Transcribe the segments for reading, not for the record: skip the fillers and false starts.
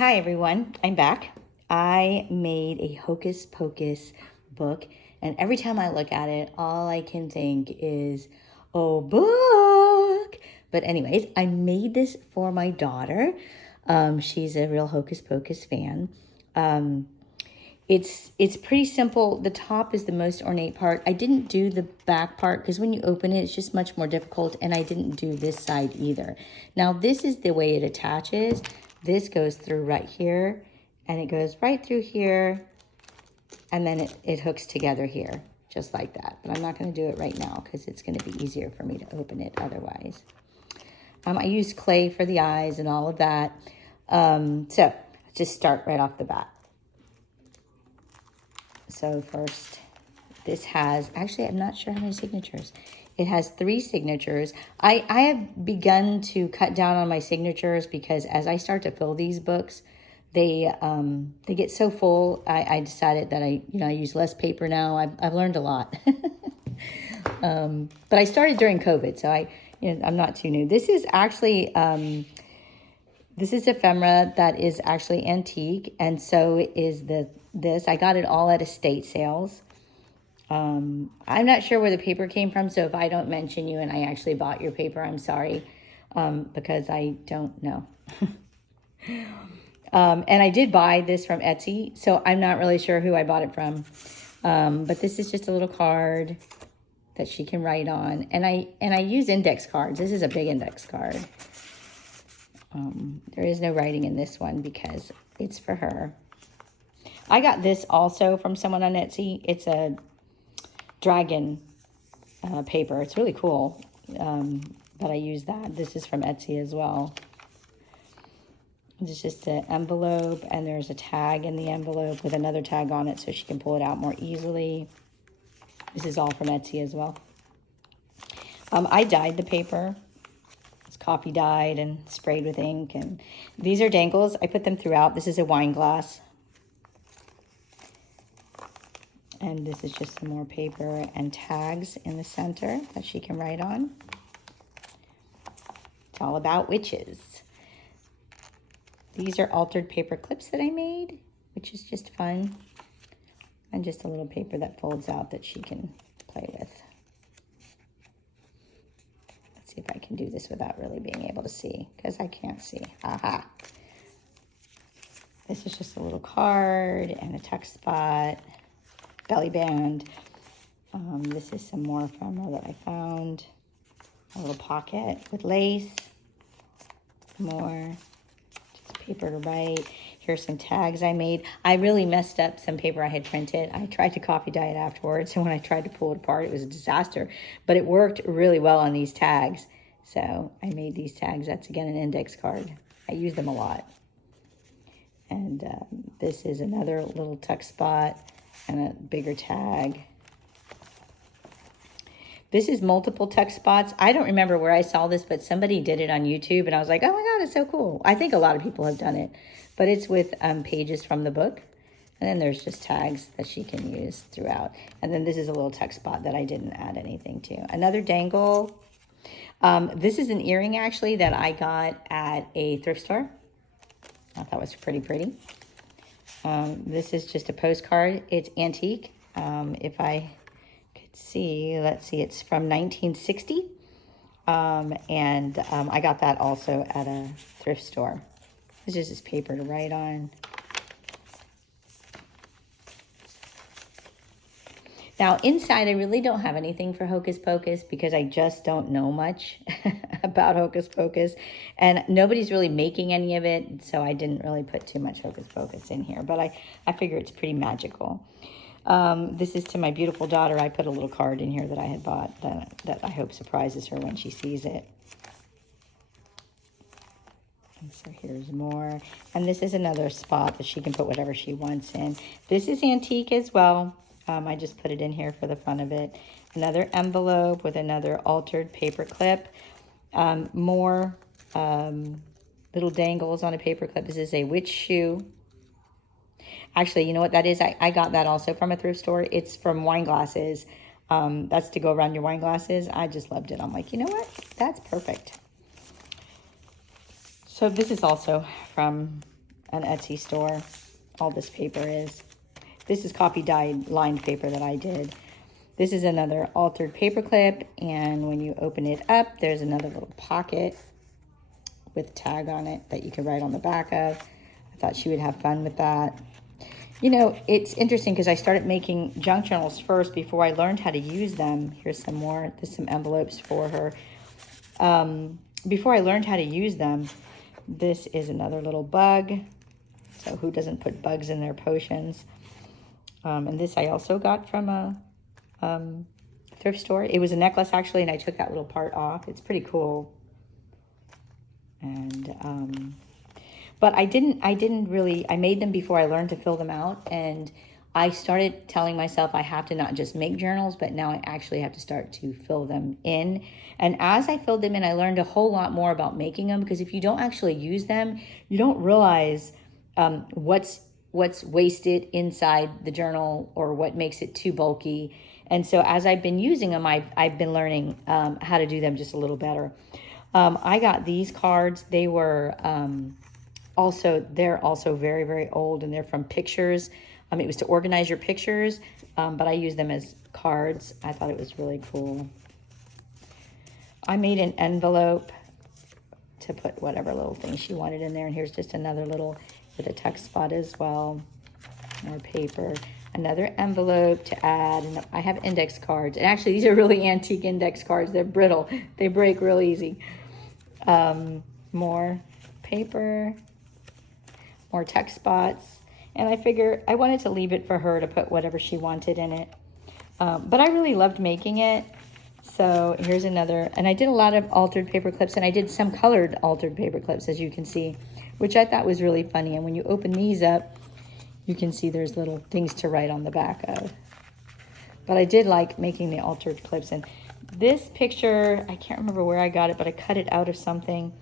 Hi everyone, I'm back. I made a Hocus Pocus book, and every time I look at it, all I can think is, oh, book. But anyways, I made this for my daughter. She's a real Hocus Pocus fan. It's pretty simple. The top is the most ornate part. I didn't do the back part because when you open it, it's just much more difficult, and I didn't do this side either. Now, this is the way it attaches. This goes through right here, and it goes right through here, and then it hooks together here, just like that. But I'm not going to do it right now because it's going to be easier for me to open it otherwise. I used clay for the eyes and all of that. So just start right off the bat. So first, this has, actually, I'm not sure how many signatures. It has 3 signatures. I have begun to cut down on my signatures because as I start to fill these books, they get so full. I decided that I use less paper now. I've learned a lot. But I started during COVID, so I'm not too new. This is actually this is ephemera that is actually antique, and so is this. I got it all at estate sales. I'm not sure where the paper came from, so if I don't mention you and I actually bought your paper, I'm sorry, because I don't know. And I did buy this from Etsy, so I'm not really sure who I bought it from. But this is just a little card that she can write on, and I use index cards. This is a big index card. There is no writing in this one because it's for her. I got this also from someone on Etsy. It's a dragon paper. It's really cool, but I use that. This is from Etsy as well. It's just an envelope, and there's a tag in the envelope with another tag on it so she can pull it out more easily. This is all from Etsy as well. I dyed the paper. It's coffee dyed and sprayed with ink, and these are dangles. I put them throughout. This is a wine glass. And this is just some more paper and tags in the center that she can write on. It's all about witches. These are altered paper clips that I made, which is just fun. And just a little paper that folds out that she can play with. Let's see if I can do this without really being able to see, because I can't see. Aha. This is just a little card and a tuck spot. Belly band. This is some more ephemera that I found. A little pocket with lace. More. Just paper to write. Here's some tags I made. I really messed up some paper I had printed. I tried to copy dye it afterwards, and when I tried to pull it apart, it was a disaster. But it worked really well on these tags. So I made these tags. That's, again, an index card. I use them a lot. And this is another little tuck spot and a bigger tag. This is multiple tuck spots. I don't remember where I saw this, but somebody did it on YouTube, and I was like, oh my God, it's so cool. I think a lot of people have done it, but it's with pages from the book. And then there's just tags that she can use throughout. And then this is a little tuck spot that I didn't add anything to. Another dangle. This is an earring, actually, that I got at a thrift store. I thought it was pretty. This is just a postcard. It's antique. If I could see, let's see, it's from 1960. I got that also at a thrift store. This is just paper to write on. Now, inside, I really don't have anything for Hocus Pocus because I just don't know much about Hocus Pocus. And nobody's really making any of it, so I didn't really put too much Hocus Pocus in here. But I figure it's pretty magical. This is to my beautiful daughter. I put a little card in here that I had bought that I hope surprises her when she sees it. And so here's more. And this is another spot that she can put whatever she wants in. This is antique as well. I just put it in here for the fun of it. Another envelope with another altered paper clip. More little dangles on a paper clip. This is a witch shoe. Actually, you know what that is? I got that also from a thrift store. It's from wine glasses. That's to go around your wine glasses. I just loved it. I'm like, you know what? That's perfect. So this is also from an Etsy store. All this paper is. This is copy dyed lined paper that I did. This is another altered paper clip, and when you open it up, there's another little pocket with a tag on it that you can write on the back of. I thought she would have fun with that. You know, it's interesting because I started making junk journals first before I learned how to use them. Here's some more. There's some envelopes for her. Before I learned how to use them, this is another little bug. So who doesn't put bugs in their potions? And this I also got from a thrift store. It was a necklace actually, and I took that little part off. It's pretty cool. And but I made them before I learned to fill them out, and I started telling myself I have to not just make journals, but now I actually have to start to fill them in. And as I filled them in, I learned a whole lot more about making them, because if you don't actually use them, you don't realize what's wasted inside the journal or what makes it too bulky. And so as I've been using them, I've been learning how to do them just a little better. I got these cards. They were they're also very, very old, and they're from pictures. It was to organize your pictures, but I use them as cards. I thought it was really cool. I made an envelope to put whatever little thing she wanted in there, and here's just another little with a text spot as well. More paper. Another envelope to add, and I have index cards. And actually, these are really antique index cards. They're brittle. They break real easy. More paper, more text spots. And I figure I wanted to leave it for her to put whatever she wanted in it. But I really loved making it. So here's another. And I did a lot of altered paper clips, and I did some colored altered paper clips, as you can see, which I thought was really funny. And when you open these up, you can see there's little things to write on the back of. But I did like making the altered clips. And this picture, I can't remember where I got it, but I cut it out of something.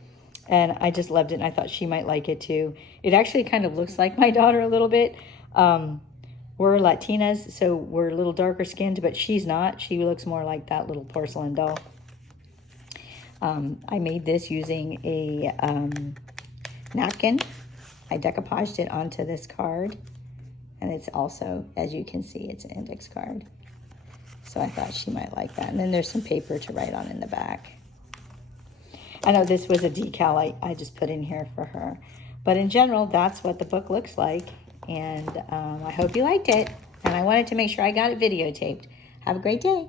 And I just loved it, and I thought she might like it too. It actually kind of looks like my daughter a little bit. We're Latinas, so we're a little darker skinned, but she's not. She looks more like that little porcelain doll. I made this using a napkin. I decoupaged it onto this card. And it's also, as you can see, it's an index card. So I thought she might like that. And then there's some paper to write on in the back. I know this was a decal I just put in here for her. But in general, that's what the book looks like. And I hope you liked it. And I wanted to make sure I got it videotaped. Have a great day.